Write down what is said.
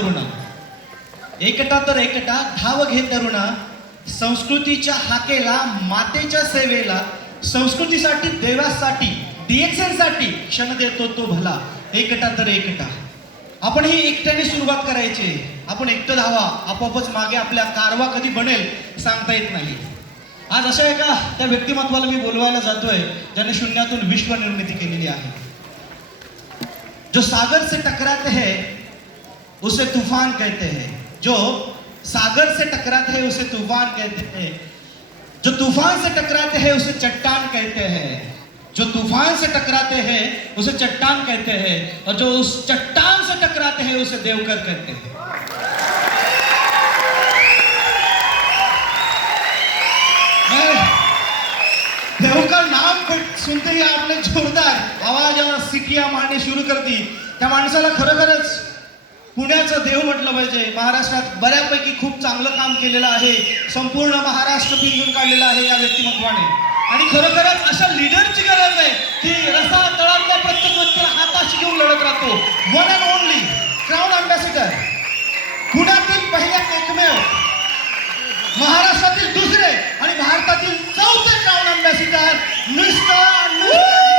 तरुणा, एकटा तर एकटा धाव घे तरुणा, संस्कृतीच्या हाकेला, मातेच्या सेवेला, संस्कृतीसाठी, देवासाठी, DXN साठी क्षण देतो तो भला, एकटा तर एकटा. आपण ही एकट्याने सुरुवात करायची. आपण एकटं धावा, आपोआपच मागे आपल्या कारवा कधी बनेल सांगता येत नाही. आज अशा एका त्या व्यक्तिमत्वाला मी बोलवायला जातोय ज्याने शून्यातून विश्व निर्मिती केलेली आहे. जो सागर से टकराते हैं उसे तूफान कहते हैं, जो सागर से टकराते हैं उसे तूफान कहते हैं, जो तूफान से टकराते हैं उसे चट्टान कहते हैं, जो तूफान से टकराते हैं उसे चट्टान कहते हैं, और जो उस चट्टान से टकराते हैं उसे देवकर कहते हैं. देवकर नाम सुनते ही आपने जोरदार आवाज और सिटिया मारणे शुरू कर दी. त्या माणसाला खरोखरच पुण्याचं देव म्हटलं पाहिजे. महाराष्ट्रात बऱ्यापैकी खूप चांगलं काम केलेलं आहे. संपूर्ण महाराष्ट्र पिंजून काढलेला आहे या व्यक्तिमत्वाने. आणि खरोखरच अशा लीडरची गरज आहे की रसा तळातल्या प्रत्येक व्यक्तीला हाताशी घेऊन लढत राहतो. One and only crown ambassador, पुण्यातील पहिले एकमेव, महाराष्ट्रातील दुसरे आणि भारतातील चौथे क्राऊन अँबॅसिडर मिस्टर